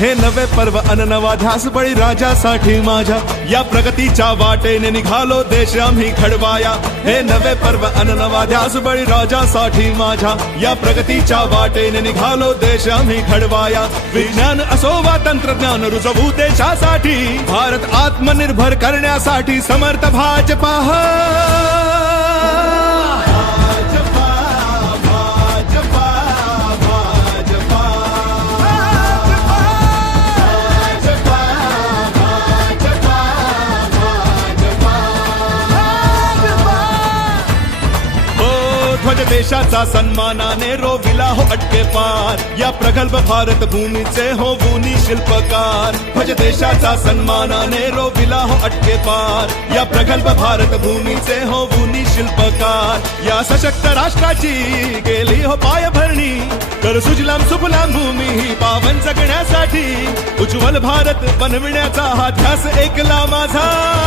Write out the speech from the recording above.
हे नवे पर्व अननवा ध्यास बळी राजासाठी माझ्या. या प्रगतीच्या वाटेने निघालो देश आम्ही घडवाया हे नवे पर्व अननवा ध्यास बळी राजासाठी माझ्या. या प्रगतीच्या वाटेने निघालो देश आम्ही घडवाया विज्ञान असो वा तंत्रज्ञान रुजवू देशासाठी भारत आत्मनिर्भर करण्यासाठी समर्थ भाजपा भाजपा. ध्वज देशाचा सन्मानाने रोविला हो अटके पार. या प्रगल्भ भारत भूमीचे हो भूनी शिल्पकार. ध्वज देशाचा सन्मानाने रोविला हो अटके पार. या प्रगल्भ भारत भूमीचे हो भूनी शिल्पकार. या सशक्त राष्ट्राची गेली हो पायभरणी. तर सुजलाम सुफलाम भूमी ही पावन जगण्यासाठी. उज्ज्वल भारत बनविण्याचा हा ध्यास एकला माझा.